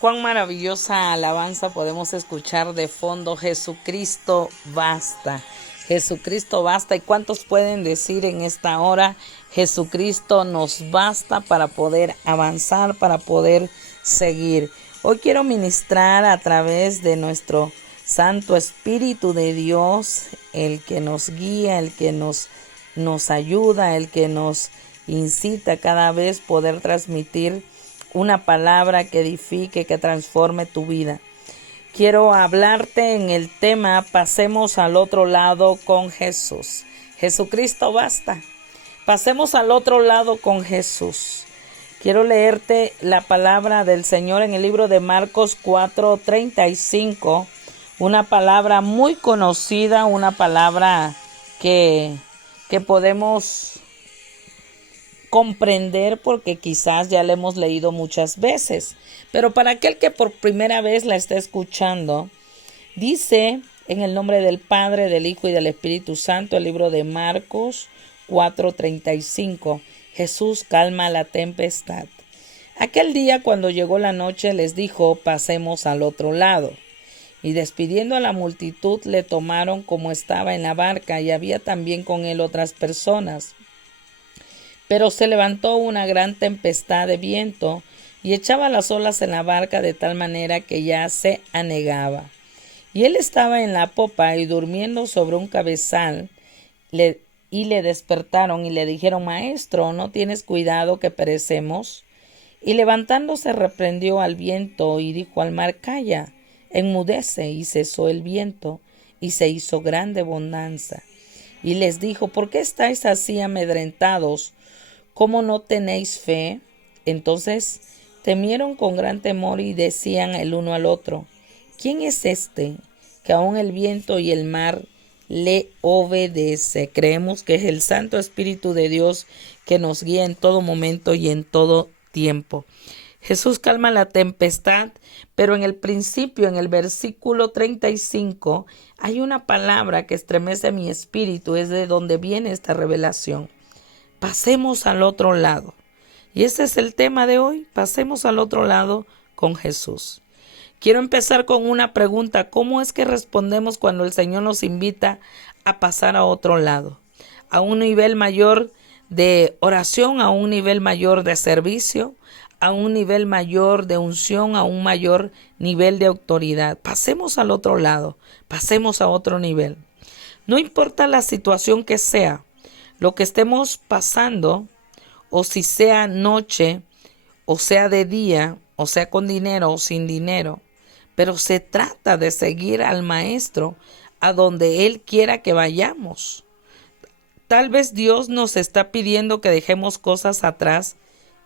Cuán maravillosa alabanza podemos escuchar de fondo. Jesucristo basta. Jesucristo basta. ¿Y cuántos pueden decir en esta hora, Jesucristo nos basta para poder avanzar, para poder seguir? Hoy quiero ministrar a través de nuestro Santo Espíritu de Dios, el que nos guía, el que nos ayuda, el que nos incita cada vez poder transmitir una palabra que edifique, que transforme tu vida. Quiero hablarte en el tema pasemos al otro lado con Jesús. Jesucristo basta. Pasemos al otro lado con Jesús. Quiero leerte la palabra del Señor en el libro de Marcos 4:35, una palabra muy conocida, una palabra que podemos comprender porque quizás ya la hemos leído muchas veces, pero para aquel que por primera vez la está escuchando, dice en el nombre del Padre, del Hijo y del Espíritu Santo, el libro de Marcos 4:35, Jesús calma la tempestad. Aquel día cuando llegó la noche les dijo, pasemos al otro lado. Y despidiendo a la multitud le tomaron como estaba en la barca y había también con él otras personas. Pero se levantó una gran tempestad de viento y echaba las olas en la barca de tal manera que ya se anegaba. Y él estaba en la popa y durmiendo sobre un cabezal, le despertaron y le dijeron, Maestro, ¿no tienes cuidado que perecemos? Y levantándose reprendió al viento y dijo al mar, Calla, enmudece. Y cesó el viento y se hizo grande bonanza. Y les dijo, ¿por qué estáis así amedrentados? ¿Cómo no tenéis fe? Entonces temieron con gran temor y decían el uno al otro, ¿quién es este que aun el viento y el mar le obedece? Creemos que es el Santo Espíritu de Dios que nos guía en todo momento y en todo tiempo. Jesús calma la tempestad, pero en el principio, en el versículo 35, hay una palabra que estremece mi espíritu, es de donde viene esta revelación. Pasemos al otro lado. Y ese es el tema de hoy, pasemos al otro lado con Jesús. Quiero empezar con una pregunta, ¿cómo es que respondemos cuando el Señor nos invita a pasar a otro lado? A un nivel mayor de oración, a un nivel mayor de servicio, a un nivel mayor de unción, a un mayor nivel de autoridad. Pasemos al otro lado, pasemos a otro nivel. No importa la situación que sea, lo que estemos pasando, o si sea noche, o sea de día, o sea con dinero o sin dinero, pero se trata de seguir al Maestro a donde Él quiera que vayamos. Tal vez Dios nos está pidiendo que dejemos cosas atrás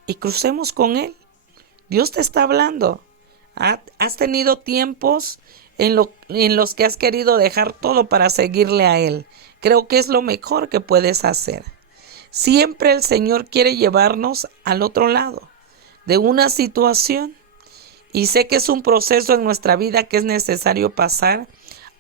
y crucemos con Él. Dios te está hablando. Has tenido tiempos en los que has querido dejar todo para seguirle a Él. Creo que es lo mejor que puedes hacer. Siempre el Señor quiere llevarnos al otro lado de una situación. Y sé que es un proceso en nuestra vida que es necesario pasar,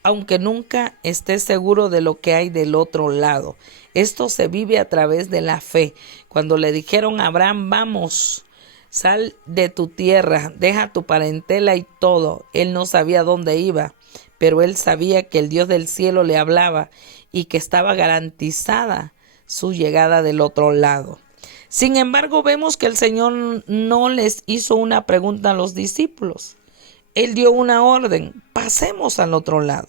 aunque nunca estés seguro de lo que hay del otro lado. Esto se vive a través de la fe. Cuando le dijeron a Abraham, vamos, sal de tu tierra, deja tu parentela y todo. Él no sabía dónde iba, pero él sabía que el Dios del cielo le hablaba y que estaba garantizada su llegada del otro lado. Sin embargo, vemos que el Señor no les hizo una pregunta a los discípulos. Él dio una orden, pasemos al otro lado,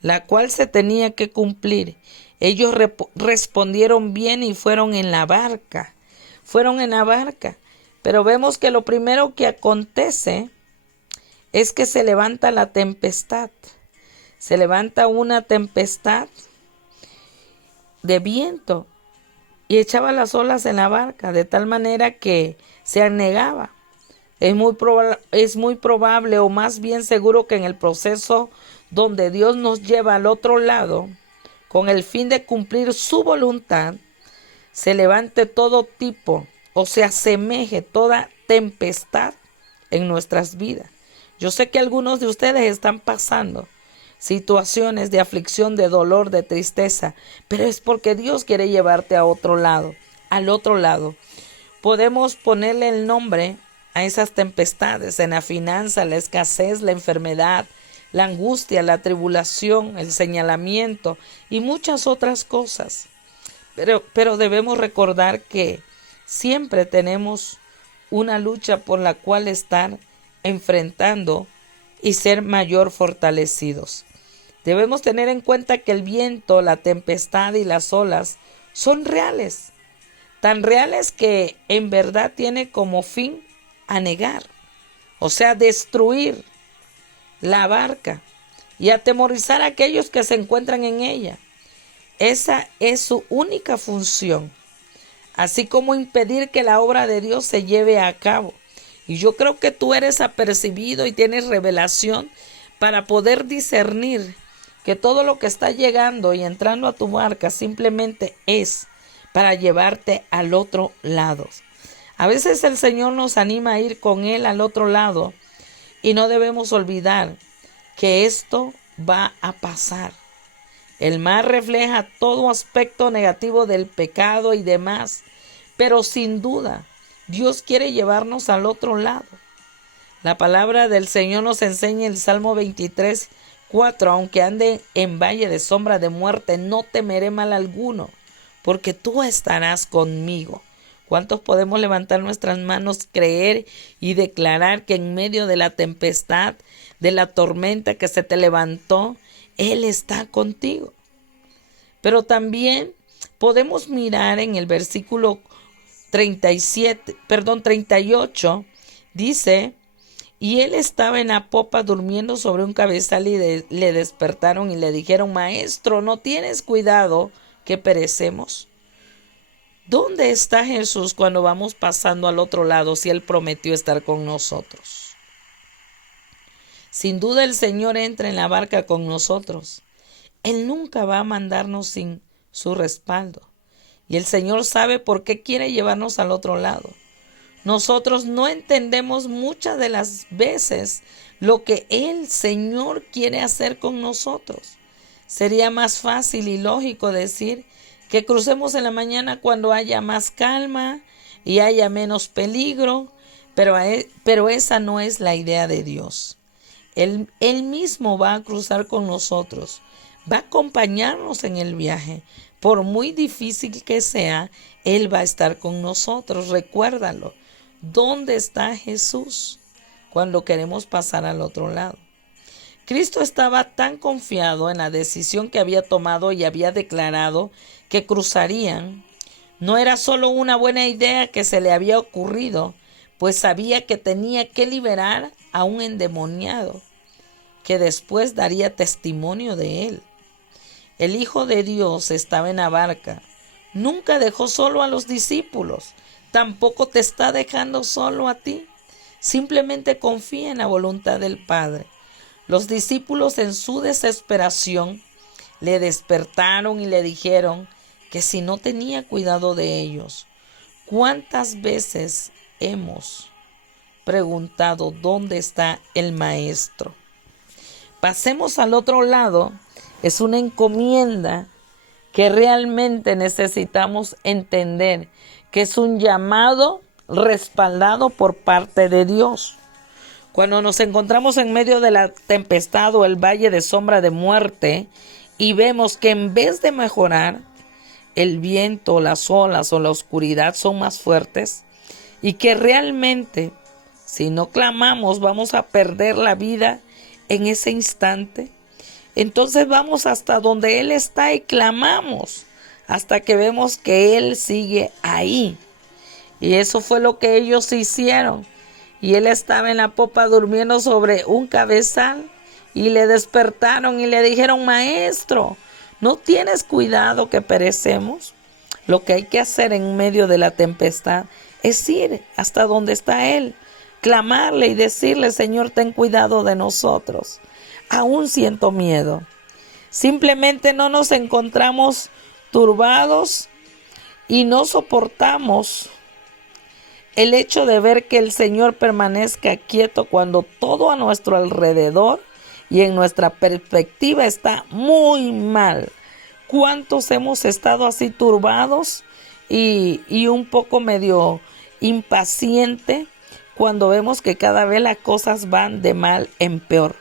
la cual se tenía que cumplir. Ellos respondieron bien y fueron en la barca. Pero vemos que lo primero que acontece es que se levanta la tempestad. Se levanta una tempestad de viento y echaba las olas en la barca de tal manera que se anegaba. Es muy probable o más bien seguro que en el proceso donde Dios nos lleva al otro lado, con el fin de cumplir su voluntad, se levante todo tipo o se asemeje toda tempestad en nuestras vidas. Yo sé que algunos de ustedes están pasando situaciones de aflicción, de dolor, de tristeza, pero es porque Dios quiere llevarte a otro lado, al otro lado. Podemos ponerle el nombre a esas tempestades en la finanza, la escasez, la enfermedad, la angustia, la tribulación, el señalamiento y muchas otras cosas. Pero debemos recordar que siempre tenemos una lucha por la cual estar enfrentando y ser mayor fortalecidos. Debemos tener en cuenta que el viento, la tempestad y las olas son reales, tan reales que en verdad tiene como fin anegar, o sea, destruir la barca y atemorizar a aquellos que se encuentran en ella. Esa es su única función, así como impedir que la obra de Dios se lleve a cabo. Y yo creo que tú eres apercibido y tienes revelación para poder discernir que todo lo que está llegando y entrando a tu barca simplemente es para llevarte al otro lado. A veces el Señor nos anima a ir con Él al otro lado y no debemos olvidar que esto va a pasar. El mar refleja todo aspecto negativo del pecado y demás, pero sin duda Dios quiere llevarnos al otro lado. La palabra del Señor nos enseña en el Salmo 23:4, aunque ande en valle de sombra de muerte, no temeré mal alguno, porque tú estarás conmigo. ¿Cuántos podemos levantar nuestras manos, creer y declarar que en medio de la tempestad, de la tormenta que se te levantó, Él está contigo? Pero también podemos mirar en el versículo 38, dice: y él estaba en la popa durmiendo sobre un cabezal y le despertaron y le dijeron: Maestro, ¿no tienes cuidado que perecemos? ¿Dónde está Jesús cuando vamos pasando al otro lado si Él prometió estar con nosotros? Sin duda el Señor entra en la barca con nosotros. Él nunca va a mandarnos sin su respaldo. Y el Señor sabe por qué quiere llevarnos al otro lado. Nosotros no entendemos muchas de las veces lo que el Señor quiere hacer con nosotros. Sería más fácil y lógico decir que crucemos en la mañana cuando haya más calma y haya menos peligro, pero esa no es la idea de Dios. Él mismo va a cruzar con nosotros, va a acompañarnos en el viaje. Por muy difícil que sea, Él va a estar con nosotros. Recuérdalo. ¿Dónde está Jesús cuando queremos pasar al otro lado? Cristo estaba tan confiado en la decisión que había tomado y había declarado que cruzarían. No era solo una buena idea que se le había ocurrido, pues sabía que tenía que liberar a un endemoniado, que después daría testimonio de él. El Hijo de Dios estaba en la barca. Nunca dejó solo a los discípulos. Tampoco te está dejando solo a ti. Simplemente confía en la voluntad del Padre. Los discípulos, en su desesperación, le despertaron y le dijeron que si no tenía cuidado de ellos. ¿Cuántas veces hemos preguntado dónde está el Maestro? Pasemos al otro lado. Es una encomienda que realmente necesitamos entender, que es un llamado respaldado por parte de Dios. Cuando nos encontramos en medio de la tempestad o el valle de sombra de muerte y vemos que en vez de mejorar, el viento, las olas o la oscuridad son más fuertes y que realmente, si no clamamos, vamos a perder la vida en ese instante, entonces vamos hasta donde Él está y clamamos hasta que vemos que Él sigue ahí. Y eso fue lo que ellos hicieron. Y Él estaba en la popa durmiendo sobre un cabezal y le despertaron y le dijeron: Maestro, ¿no tienes cuidado que perecemos? Lo que hay que hacer en medio de la tempestad es ir hasta donde está Él, clamarle y decirle: Señor, ten cuidado de nosotros. Aún siento miedo. Simplemente no nos encontramos turbados y no soportamos el hecho de ver que el Señor permanezca quieto cuando todo a nuestro alrededor y en nuestra perspectiva está muy mal. ¿Cuántos hemos estado así turbados y un poco medio impaciente cuando vemos que cada vez las cosas van de mal en peor.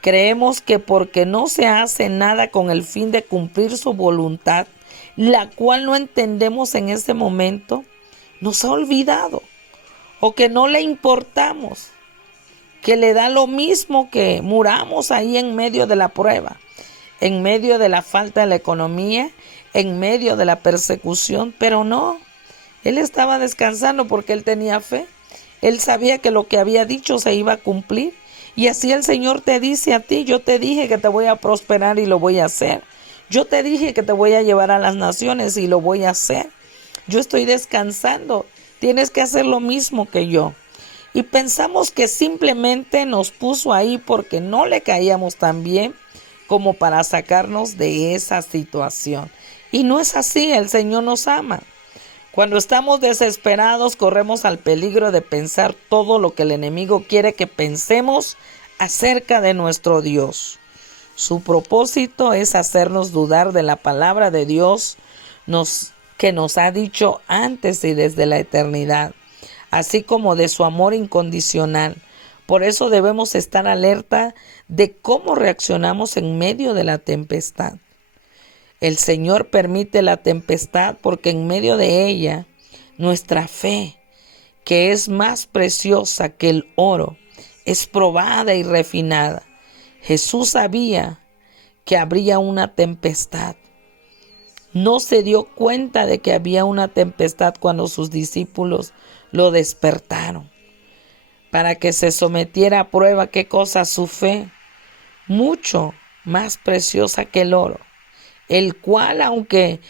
Creemos que porque no se hace nada con el fin de cumplir su voluntad, la cual no entendemos en ese momento, nos ha olvidado o que no le importamos, que le da lo mismo que muramos ahí en medio de la prueba, en medio de la falta de la economía, en medio de la persecución, pero no. Él estaba descansando porque él tenía fe. Él sabía que lo que había dicho se iba a cumplir. Y así el Señor te dice a ti: yo te dije que te voy a prosperar y lo voy a hacer. Yo te dije que te voy a llevar a las naciones y lo voy a hacer. Yo estoy descansando. Tienes que hacer lo mismo que yo. Y pensamos que simplemente nos puso ahí porque no le caíamos tan bien como para sacarnos de esa situación. Y no es así. El Señor nos ama. Cuando estamos desesperados, corremos al peligro de pensar todo lo que el enemigo quiere que pensemos acerca de nuestro Dios. Su propósito es hacernos dudar de la palabra de Dios que nos ha dicho antes y desde la eternidad, así como de su amor incondicional. Por eso debemos estar alerta de cómo reaccionamos en medio de la tempestad. El Señor permite la tempestad porque en medio de ella nuestra fe, que es más preciosa que el oro, es probada y refinada. Jesús sabía que habría una tempestad. No se dio cuenta de que había una tempestad cuando sus discípulos lo despertaron para que se sometiera a prueba. ¿Qué cosa? Su fe, mucho más preciosa que el oro, el cual, aunque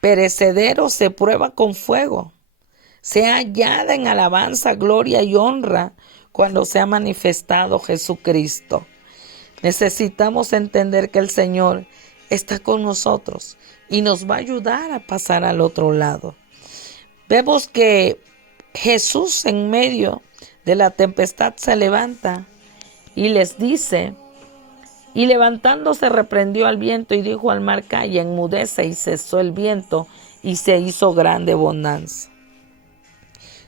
perecedero, se prueba con fuego, sea hallada en alabanza, gloria y honra cuando se ha manifestado Jesucristo. Necesitamos entender que el Señor está con nosotros y nos va a ayudar a pasar al otro lado. Vemos que Jesús en medio de la tempestad se levanta y les dice: y levantándose reprendió al viento y dijo al mar: calla, enmudece, y cesó el viento y se hizo grande bonanza.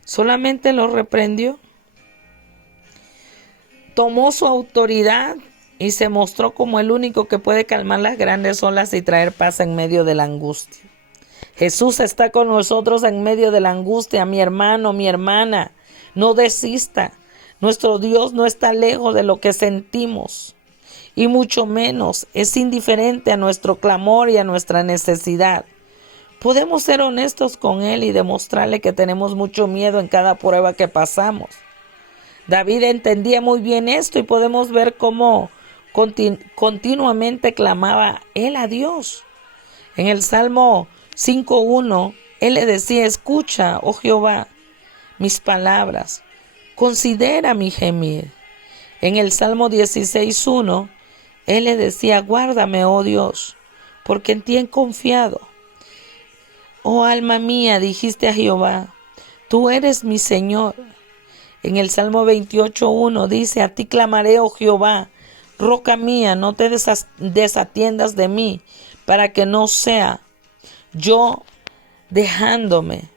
Solamente lo reprendió. Tomó su autoridad y se mostró como el único que puede calmar las grandes olas y traer paz en medio de la angustia. Jesús está con nosotros en medio de la angustia. Mi hermano, mi hermana, no desista. Nuestro Dios no está lejos de lo que sentimos, y mucho menos es indiferente a nuestro clamor y a nuestra necesidad. Podemos ser honestos con Él y demostrarle que tenemos mucho miedo en cada prueba que pasamos. David entendía muy bien esto y podemos ver cómo continuamente clamaba él a Dios. En el Salmo 5:1, él le decía: escucha, oh Jehová, mis palabras, considera mi gemir. En el Salmo 16:1, él le decía: guárdame, oh Dios, porque en ti he confiado. Oh alma mía, dijiste a Jehová, tú eres mi Señor. En el Salmo 28:1 dice: a ti clamaré, oh Jehová, roca mía, no te desatiendas de mí, para que no sea yo dejándome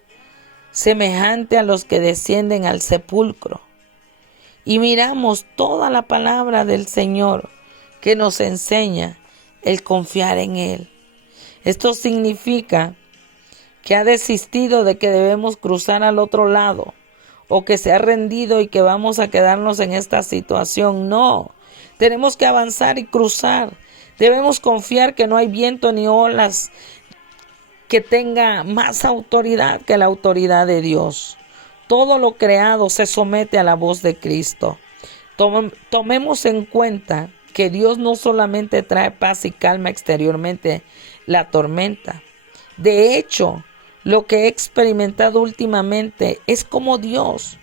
semejante a los que descienden al sepulcro. Y miramos toda la palabra del Señor que nos enseña el confiar en Él. Esto significa que ha desistido de que debemos cruzar al otro lado, o que se ha rendido y que vamos a quedarnos en esta situación. No, tenemos que avanzar y cruzar. Debemos confiar que no hay viento ni olas que tenga más autoridad que la autoridad de Dios. Todo lo creado se somete a la voz de Cristo. Tomemos en cuenta que Dios no solamente trae paz y calma exteriormente la tormenta. De hecho, lo que he experimentado últimamente es como Dios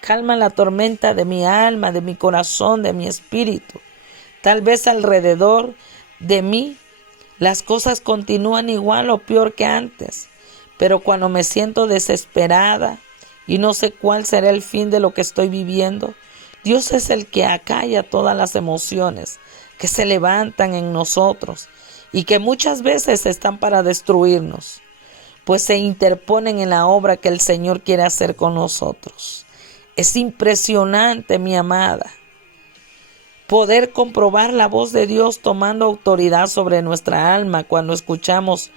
calma la tormenta de mi alma, de mi corazón, de mi espíritu. Tal vez alrededor de mí las cosas continúan igual o peor que antes, pero cuando me siento desesperada y no sé cuál será el fin de lo que estoy viviendo, Dios es el que acalla todas las emociones que se levantan en nosotros y que muchas veces están para destruirnos, pues se interponen en la obra que el Señor quiere hacer con nosotros. Es impresionante, mi amada, poder comprobar la voz de Dios tomando autoridad sobre nuestra alma cuando escuchamos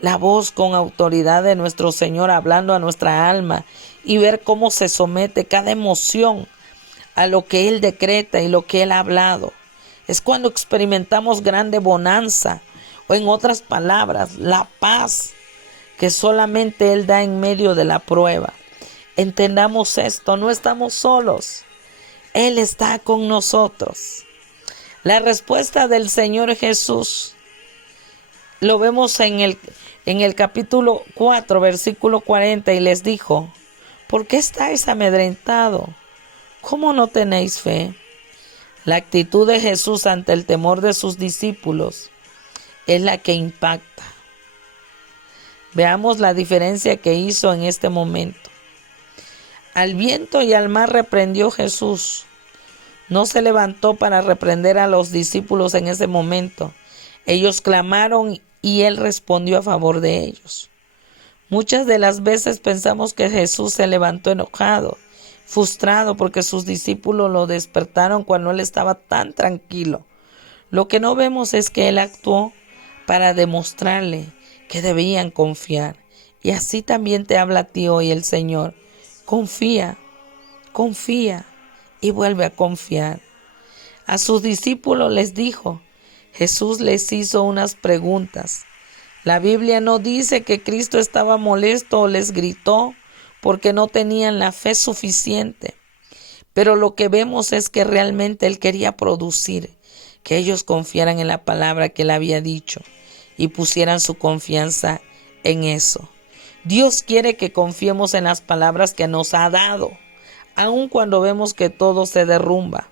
la voz con autoridad de nuestro Señor hablando a nuestra alma y ver cómo se somete cada emoción a lo que Él decreta y lo que Él ha hablado. Es cuando experimentamos grande bonanza, o en otras palabras, la paz que solamente Él da en medio de la prueba. Entendamos esto, no estamos solos. Él está con nosotros. La respuesta del Señor Jesús lo vemos en el capítulo 4, versículo 40, y les dijo: ¿por qué estáis amedrentados? ¿Cómo no tenéis fe? La actitud de Jesús ante el temor de sus discípulos es la que impacta. Veamos la diferencia que hizo en este momento. Al viento y al mar reprendió Jesús. No se levantó para reprender a los discípulos en ese momento. Ellos clamaron y Él respondió a favor de ellos. Muchas de las veces pensamos que Jesús se levantó enojado, frustrado porque sus discípulos lo despertaron cuando Él estaba tan tranquilo. Lo que no vemos es que Él actuó para demostrarle que debían confiar. Y así también te habla a ti hoy el Señor. Confía, confía y vuelve a confiar. A sus discípulos les dijo, Jesús les hizo unas preguntas. La Biblia no dice que Cristo estaba molesto o les gritó porque no tenían la fe suficiente. Pero lo que vemos es que realmente Él quería producir, que ellos confiaran en la palabra que Él había dicho y pusieran su confianza en eso. Dios quiere que confiemos en las palabras que nos ha dado, aun cuando vemos que todo se derrumba.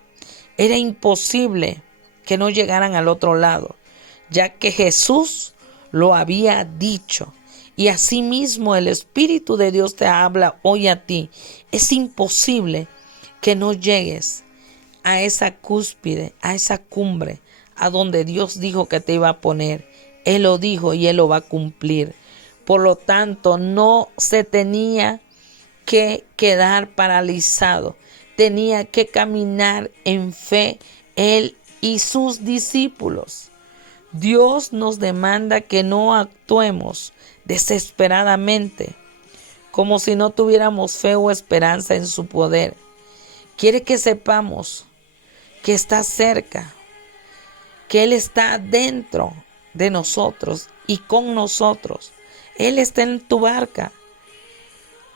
Era imposible que no llegaran al otro lado, ya que Jesús lo había dicho. Y asimismo el Espíritu de Dios te habla hoy a ti. Es imposible que no llegues a esa cúspide, a esa cumbre, a donde Dios dijo que te iba a poner. Él lo dijo y Él lo va a cumplir. Por lo tanto, no se tenía que quedar paralizado. Tenía que caminar en fe Él y sus discípulos. Dios nos demanda que no actuemos desesperadamente, como si no tuviéramos fe o esperanza en su poder. Quiere que sepamos que está cerca, que Él está dentro de nosotros y con nosotros. Él está en tu barca.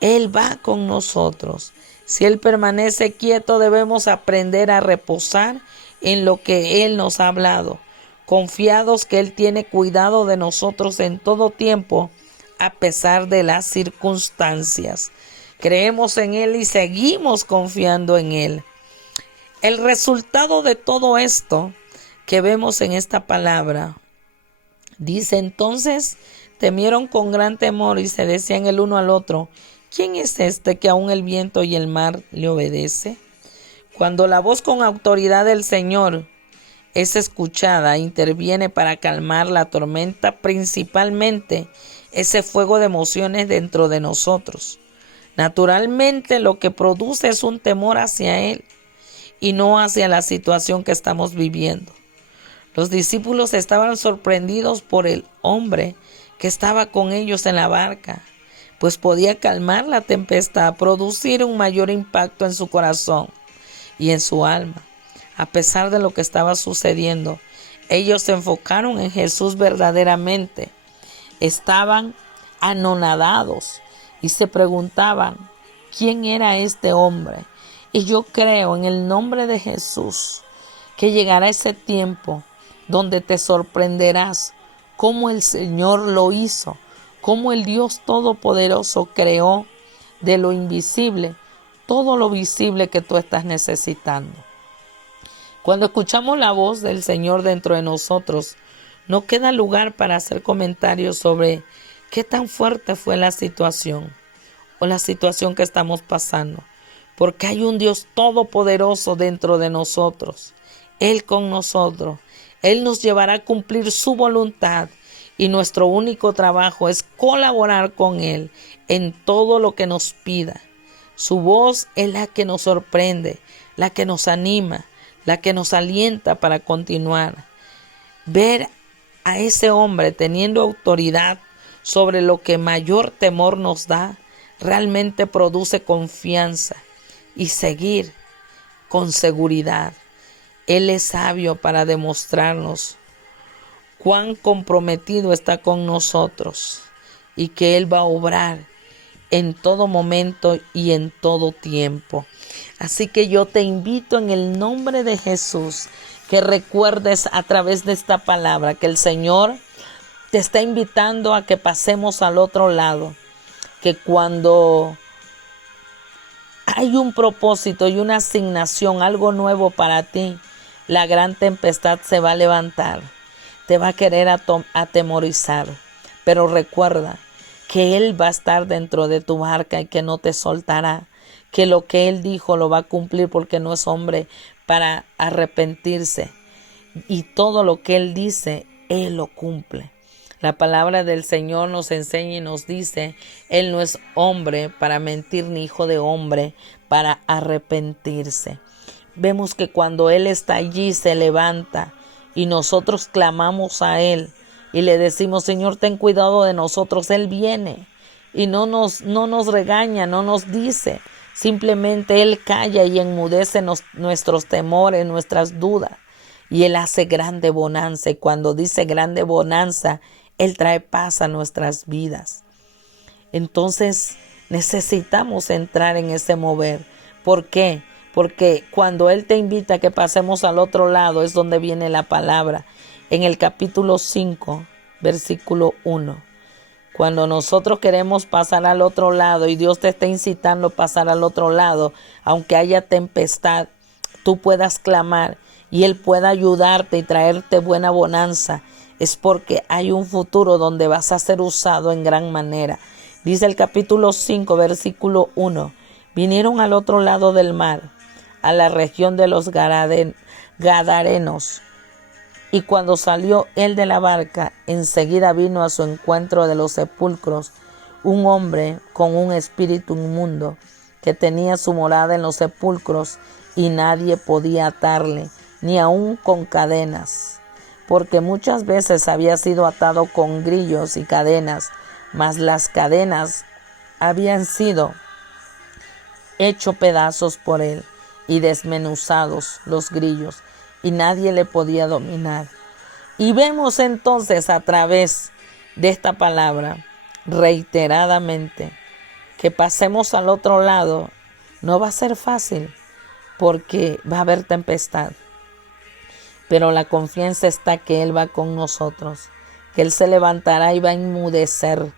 Él va con nosotros. Si Él permanece quieto, debemos aprender a reposar en lo que Él nos ha hablado, confiados que Él tiene cuidado de nosotros en todo tiempo, a pesar de las circunstancias. Creemos en Él y seguimos confiando en Él. El resultado de todo esto que vemos en esta palabra, dice: entonces temieron con gran temor y se decían el uno al otro, ¿quién es este que aún el viento y el mar le obedece? Cuando la voz con autoridad del Señor es escuchada, interviene para calmar la tormenta, principalmente ese fuego de emociones dentro de nosotros. Naturalmente lo que produce es un temor hacia Él y no hacia la situación que estamos viviendo. Los discípulos estaban sorprendidos por el hombre que estaba con ellos en la barca, pues podía calmar la tempestad, producir un mayor impacto en su corazón y en su alma. A pesar de lo que estaba sucediendo, ellos se enfocaron en Jesús verdaderamente. Estaban anonadados y se preguntaban quién era este hombre. Y yo creo en el nombre de Jesús que llegará ese tiempo donde te sorprenderás cómo el Señor lo hizo, cómo el Dios Todopoderoso creó de lo invisible todo lo visible que tú estás necesitando. Cuando escuchamos la voz del Señor dentro de nosotros, no queda lugar para hacer comentarios sobre qué tan fuerte fue la situación o la situación que estamos pasando, porque hay un Dios todopoderoso dentro de nosotros. Él con nosotros. Él nos llevará a cumplir su voluntad y nuestro único trabajo es colaborar con Él en todo lo que nos pida. Su voz es la que nos sorprende, la que nos anima, la que nos alienta para continuar. Ver a ese hombre teniendo autoridad sobre lo que mayor temor nos da, realmente produce confianza y seguir con seguridad. Él es sabio para demostrarnos cuán comprometido está con nosotros y que Él va a obrar en todo momento y en todo tiempo. Así que yo te invito en el nombre de Jesús que recuerdes a través de esta palabra que el Señor te está invitando a que pasemos al otro lado, que cuando hay un propósito y una asignación, algo nuevo para ti, la gran tempestad se va a levantar, te va a querer atemorizar, pero recuerda que Él va a estar dentro de tu barca y que no te soltará, que lo que Él dijo lo va a cumplir porque no es hombre para arrepentirse, y todo lo que Él dice, Él lo cumple. La palabra del Señor nos enseña y nos dice, Él no es hombre para mentir ni hijo de hombre para arrepentirse. Vemos que cuando Él está allí se levanta y nosotros clamamos a Él y le decimos, Señor, ten cuidado de nosotros. Él viene y no nos regaña, no nos dice. Simplemente Él calla y enmudece nuestros temores, nuestras dudas. Y Él hace grande bonanza. Y cuando dice grande bonanza, Él trae paz a nuestras vidas. Entonces necesitamos entrar en ese mover. ¿Por qué? Porque cuando Él te invita a que pasemos al otro lado es donde viene la palabra. En el capítulo 5, versículo 1. Cuando nosotros queremos pasar al otro lado y Dios te está incitando a pasar al otro lado, aunque haya tempestad, tú puedas clamar y Él pueda ayudarte y traerte buena bonanza, es porque hay un futuro donde vas a ser usado en gran manera. Dice el capítulo 5, versículo 1. Vinieron al otro lado del mar, a la región de los Gadarenos. Y cuando salió él de la barca, enseguida vino a su encuentro de los sepulcros un hombre con un espíritu inmundo, que tenía su morada en los sepulcros, y nadie podía atarle, ni aun con cadenas, porque muchas veces había sido atado con grillos y cadenas, mas las cadenas habían sido hecho pedazos por él, y desmenuzados los grillos, y nadie le podía dominar. Y vemos entonces a través de esta palabra reiteradamente que pasemos al otro lado no va a ser fácil porque va a haber tempestad, pero la confianza está que Él va con nosotros, que Él se levantará y va a enmudecer